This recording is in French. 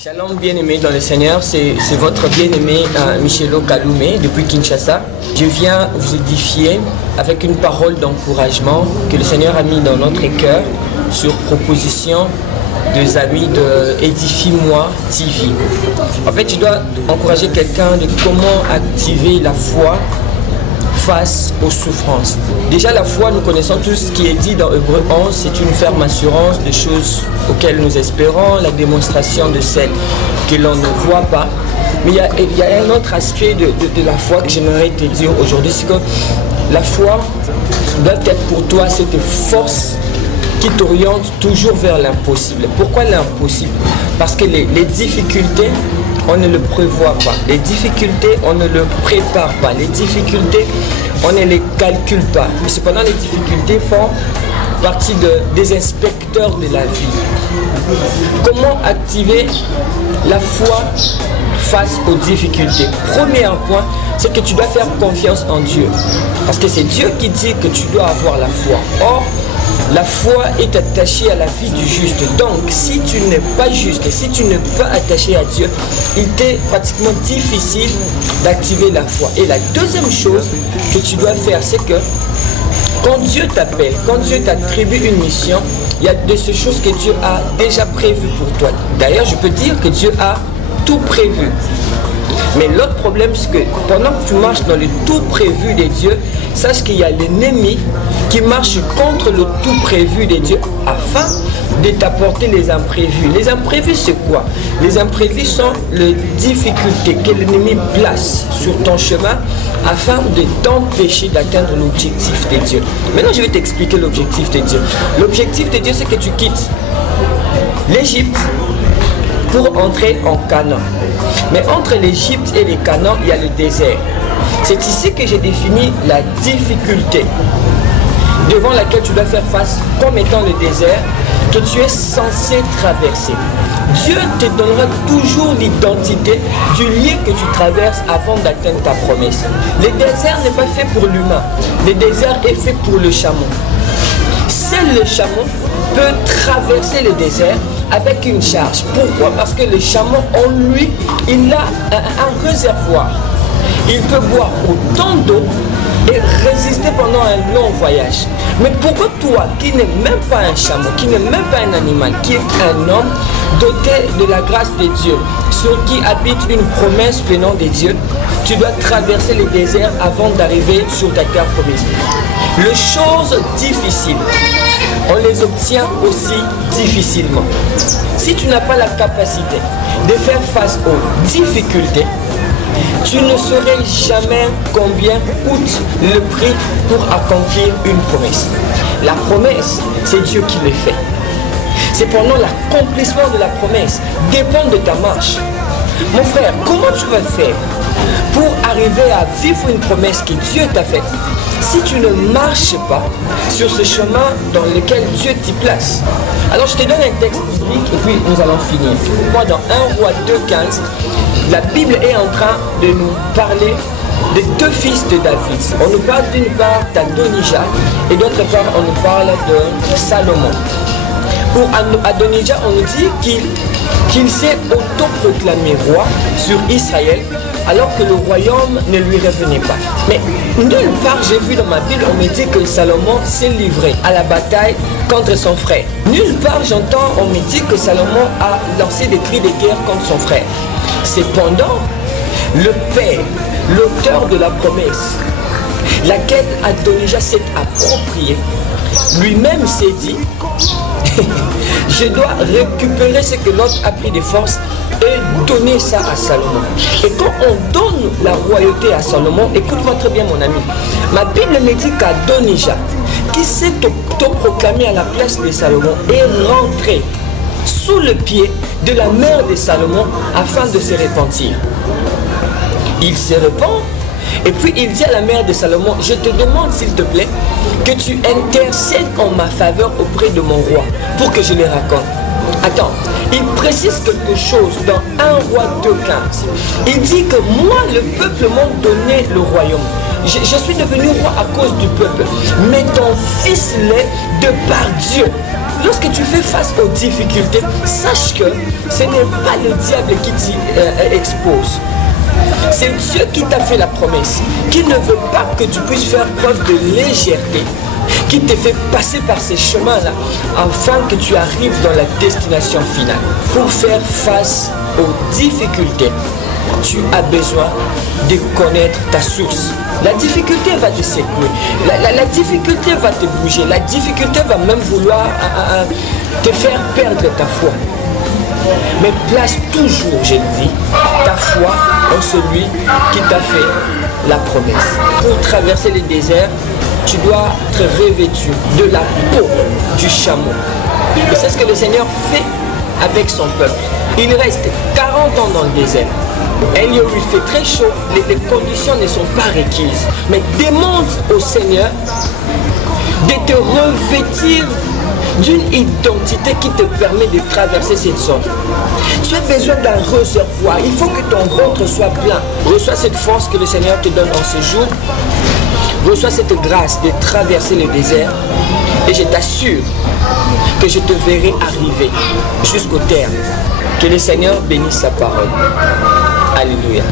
Shalom bien-aimé dans le Seigneur, c'est votre bien-aimé Michelo Kaloumé depuis Kinshasa. Je viens vous édifier avec une parole d'encouragement que le Seigneur a mis dans notre cœur sur proposition des amis de Édifie-moi TV. En fait, je dois encourager quelqu'un de comment activer la foi face aux souffrances. Déjà la foi, nous connaissons tous ce qui est dit dans Hébreux 11, c'est une ferme assurance des choses auxquelles nous espérons, la démonstration de celles que l'on ne voit pas. Mais il y a un autre aspect de la foi que j'aimerais te dire aujourd'hui, c'est que la foi doit être pour toi cette force qui t'oriente toujours vers l'impossible. Pourquoi l'impossible? Parce que les difficultés, on ne le prévoit pas. Les difficultés, on ne le prépare pas. Les difficultés, on ne les calcule pas. Mais cependant, les difficultés font partie des inspecteurs de la vie. Comment activer la foi face aux difficultés? Premier point, c'est que tu dois faire confiance en Dieu. Parce que c'est Dieu qui dit que tu dois avoir la foi. Or, la foi est attachée à la vie du juste. Donc, si tu n'es pas juste, si tu n'es pas attaché à Dieu, il t'est pratiquement difficile d'activer la foi. Et la deuxième chose que tu dois faire, c'est que quand Dieu t'appelle, quand Dieu t'attribue une mission, il y a de ces choses que Dieu a déjà prévues pour toi. D'ailleurs, je peux dire que Dieu a tout prévu. Mais l'autre problème, c'est que pendant que tu marches dans le tout prévu de Dieu, sache qu'il y a l'ennemi qui marche contre le tout prévu de Dieu afin de t'apporter les imprévus. Les imprévus, c'est quoi? Les imprévus sont les difficultés que l'ennemi place sur ton chemin afin de t'empêcher d'atteindre l'objectif de Dieu. Maintenant, je vais t'expliquer l'objectif de Dieu. L'objectif de Dieu, c'est que tu quittes l'Égypte pour entrer en Canaan. Mais entre l'Égypte et les Canaan, il y a le désert. C'est ici que j'ai défini la difficulté devant laquelle tu dois faire face comme étant le désert que tu es censé traverser. Dieu te donnera toujours l'identité du lieu que tu traverses avant d'atteindre ta promesse. Le désert n'est pas fait pour l'humain. Le désert est fait pour le chameau. Seul le chameau peut traverser le désert avec une charge. Pourquoi? Parce que le chameau en lui, il a un réservoir. Il peut boire autant d'eau et résister pendant un long voyage. Mais pourquoi toi, qui n'es même pas un chameau, qui n'est même pas un animal, qui est un homme doté de la grâce de Dieu, sur qui habite une promesse venant de Dieu, tu dois traverser le désert avant d'arriver sur ta terre promise. Les choses difficiles, on les obtient aussi difficilement. Si tu n'as pas la capacité de faire face aux difficultés, tu ne saurais jamais combien coûte le prix pour accomplir une promesse. La promesse, c'est Dieu qui le fait. Cependant, l'accomplissement de la promesse dépend de ta marche. Mon frère, comment tu vas faire pour arriver à vivre une promesse que Dieu t'a faite si tu ne marches pas sur ce chemin dans lequel Dieu t'y place? Alors je te donne un texte biblique et puis nous allons finir. Moi, dans 1 Roi 2,15, la Bible est en train de nous parler des deux fils de David. On nous parle d'une part d'Adonijah et d'autre part on nous parle de Salomon. Pour Adonijah, on nous dit qu'il s'est autoproclamé roi sur Israël alors que le royaume ne lui revenait pas. Mais nulle part j'ai vu dans ma Bible, on me dit que Salomon s'est livré à la bataille contre son frère. Nulle part j'entends, on me dit que Salomon a lancé des cris de guerre contre son frère. Cependant, le Père, l'auteur de la promesse, laquelle Adonijah s'est appropriée, lui-même s'est dit je dois récupérer ce que l'autre a pris de force et donner ça à Salomon. Et quand on donne la royauté à Salomon, écoute-moi très bien mon ami, ma Bible me dit qu'Adonijah, qui s'est autoproclamé à la place de Salomon, est rentré sous le pied de la mère de Salomon afin de se repentir. Il se repent et puis il dit à la mère de Salomon, je te demande s'il te plaît que tu intercèdes en ma faveur auprès de mon roi pour que je les raconte. Attends, il précise quelque chose dans 1 Roi 2,15. Il dit que moi, le peuple m'a donné le royaume. Je suis devenu roi à cause du peuple. Mais ton fils l'est de par Dieu. lorsque tu fais face aux difficultés, sache que ce n'est pas le diable qui t'y expose. C'est Dieu qui t'a fait la promesse, qui ne veut pas que tu puisses faire preuve de légèreté, qui te fait passer par ces chemins-là, afin que tu arrives dans la destination finale. Pour faire face aux difficultés, tu as besoin de connaître ta source. La difficulté va te secouer, la difficulté va te bouger, la difficulté va même vouloir te faire perdre ta foi. Mais place toujours, je le dis, ta foi en celui qui t'a fait la promesse. Pour traverser le désert, tu dois être revêtu de la peau du chameau. Et c'est ce que le Seigneur fait avec son peuple. Il reste 40 ans dans le désert. Il fait très chaud, les conditions ne sont pas requises. Mais demande au Seigneur de te revêtir d'une identité qui te permet de traverser cette zone. Tu as besoin d'un réservoir. Il faut que ton ventre soit plein. Reçois cette force que le Seigneur te donne en ce jour. Reçois cette grâce de traverser le désert. Et je t'assure que je te verrai arriver jusqu'au terme. Que le Seigneur bénisse sa parole. Alléluia.